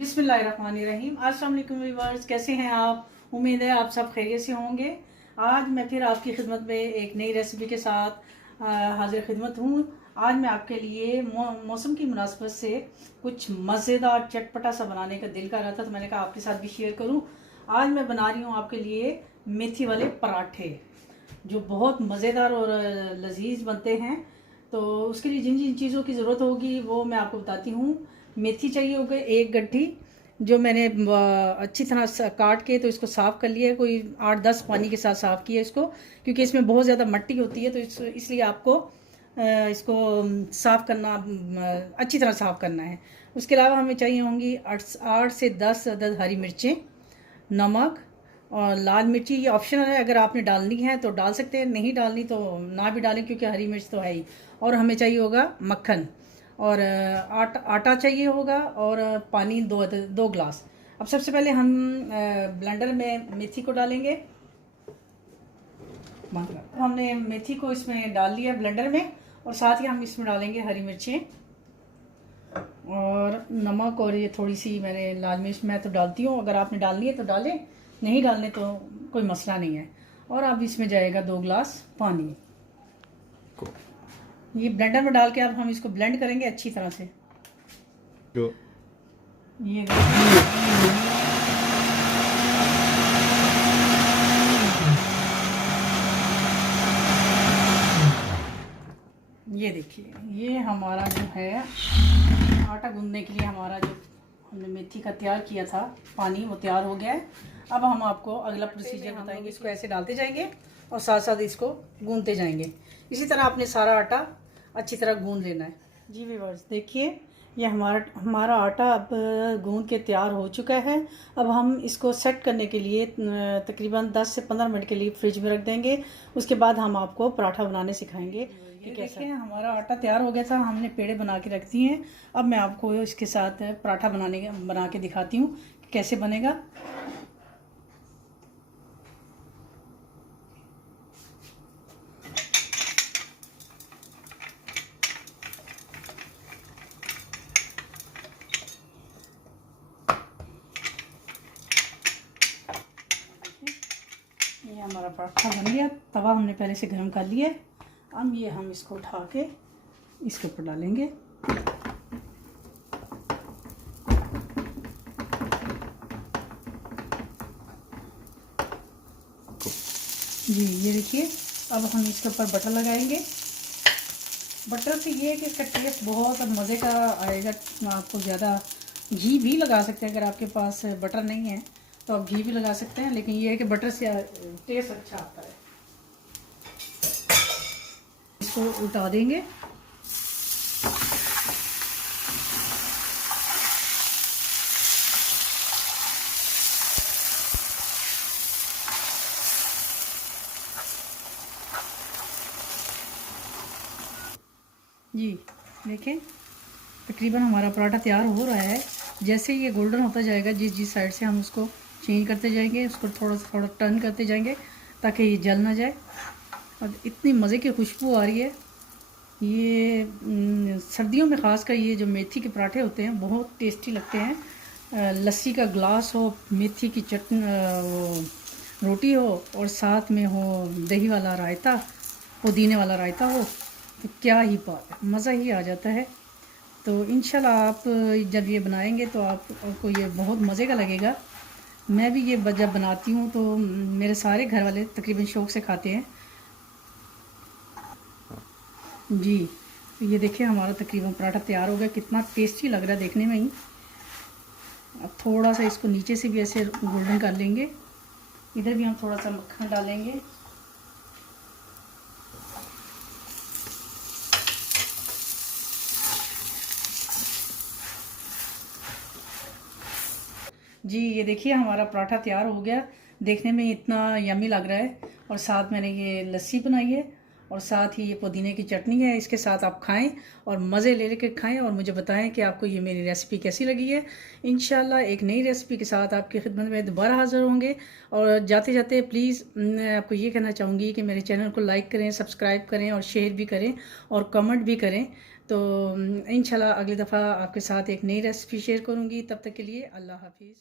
बिस्मिल्लाहिर्रहमानिर्रहीम। अस्सलाम वालेकुम व्यूअर्स, कैसे हैं आप? उम्मीद है आप सब खैरियत से होंगे। आज मैं फिर आपकी खिदमत में एक नई रेसिपी के साथ हाजिर खिदमत हूँ। आज मैं आपके लिए मौसम की मुनासबत से कुछ मज़ेदार चटपटा सा बनाने का दिल कर रहा था, तो मैंने कहा आपके साथ भी शेयर करूँ। आज मैं बना रही हूँ आपके लिए मेथी वाले पराठे, जो बहुत मज़ेदार और लजीज बनते हैं। तो उसके लिए जिन जिन चीज़ों की ज़रूरत होगी वो मैं आपको बताती हूँ। मेथी चाहिए होगी एक गड्ढी, जो मैंने अच्छी तरह काट के तो इसको साफ़ कर लिया है। कोई 8-10 पानी के साथ साफ़ किया इसको, क्योंकि इसमें बहुत ज़्यादा मिट्टी होती है, तो इसलिए आपको इसको साफ़ करना, अच्छी तरह साफ़ करना है। उसके अलावा हमें चाहिए होंगी 8 से 10 अदद हरी मिर्चें, नमक और लाल मिर्ची। ये ऑप्शनल है, अगर आपने डालनी है तो डाल सकते हैं, नहीं डालनी तो ना भी डालें, क्योंकि हरी मिर्च तो है ही। और हमें चाहिए होगा मक्खन, और आटा चाहिए होगा, और पानी 2 गिलास। अब सबसे पहले हम ब्लेंडर में मेथी को डालेंगे। हमने मेथी को इसमें डाल लिया ब्लेंडर में, और साथ ही हम इसमें डालेंगे हरी मिर्चें और नमक, और ये थोड़ी सी मैंने लाल मिर्च मैं तो डालती हूँ, अगर आपने डालनी है तो डालें, नहीं डालने तो कोई मसला नहीं है। और अब इसमें जाएगा 2 गिलास पानी। ये ब्लेंडर में डाल के अब हम इसको ब्लेंड करेंगे अच्छी तरह से। ये देखिए, ये हमारा जो है आटा गूंदने के लिए हमारा जो हमने मेथी का तैयार किया था पानी, वो तैयार हो गया है। अब हम आपको अगला प्रोसीजर बताएंगे। इसको ऐसे डालते जाएंगे और साथ साथ इसको गूंदते जाएंगे। इसी तरह आपने सारा आटा अच्छी तरह गूंद लेना है। जी व्यूअर्स, देखिए ये हमारा आटा अब गूंद के तैयार हो चुका है। अब हम इसको सेट करने के लिए तकरीबन 10 से 15 मिनट के लिए फ्रिज में रख देंगे। उसके बाद हम आपको पराठा बनाने सिखाएंगे कि कैसे। हमारा आटा तैयार हो गया था, हमने पेड़े बना के रख दिए हैं। अब मैं आपको इसके साथ पराठा बना के दिखाती हूँ कि कैसे बनेगा। ये हमारा पराठा बन गया। तवा हमने पहले से गर्म कर लिया है। अब ये हम इसको उठा के इसके ऊपर डालेंगे। जी ये देखिए, अब हम इसके ऊपर बटर लगाएंगे। बटर से ये है कि इसका टेस्ट बहुत मज़े का आएगा। आपको ज़्यादा घी भी लगा सकते हैं, अगर आपके पास बटर नहीं है तो आप घी भी लगा सकते हैं, लेकिन ये है कि बटर से टेस्ट अच्छा आता है। इसको उल्टा देंगे। जी देखें, तकरीबन हमारा पराठा तैयार हो रहा है। जैसे ये गोल्डन होता जाएगा, जिस साइड से हम उसको चेंज करते जाएंगे, उसको थोड़ा टर्न करते जाएंगे ताकि ये जल ना जाए। और इतनी मज़े की खुशबू आ रही है। ये सर्दियों में ख़ासकर ये जो मेथी के पराठे होते हैं बहुत टेस्टी लगते हैं। लस्सी का ग्लास हो, मेथी की रोटी हो, और साथ में हो दही वाला रायता, पुदीने वाला रायता हो, तो क्या ही बात है, मज़ा ही आ जाता है। तो इंशाल्लाह आप जब ये बनाएंगे तो आपको ये बहुत मज़े का लगेगा। मैं भी ये जब बनाती हूँ तो मेरे सारे घर वाले तकरीबन शौक़ से खाते हैं। जी तो ये देखिए, हमारा तकरीबन पराठा तैयार हो गया। कितना टेस्टी लग रहा है देखने में ही। अब थोड़ा सा इसको नीचे से भी ऐसे गोल्डन कर लेंगे। इधर भी हम थोड़ा सा मक्खन डालेंगे। जी ये देखिए, हमारा पराठा तैयार हो गया। देखने में इतना यम्मी लग रहा है। और साथ मैंने ये लस्सी बनाई है, और साथ ही ये पुदीने की चटनी है। इसके साथ आप खाएं और मज़े ले लेकर खाएं, और मुझे बताएं कि आपको ये मेरी रेसिपी कैसी लगी है। इंशाल्लाह एक नई रेसिपी के साथ आपकी खिदमत में दोबारा हाज़िर होंगे। और जाते जाते प्लीज़ मैं आपको ये कहना चाहूँगी कि मेरे चैनल को लाइक करें, सब्सक्राइब करें, और शेयर भी करें, और कमेंट भी करें, तो इंशाल्लाह अगली दफ़ा आपके साथ एक नई रेसिपी शेयर करूँगी। तब तक के लिए अल्लाह हाफ़िज़।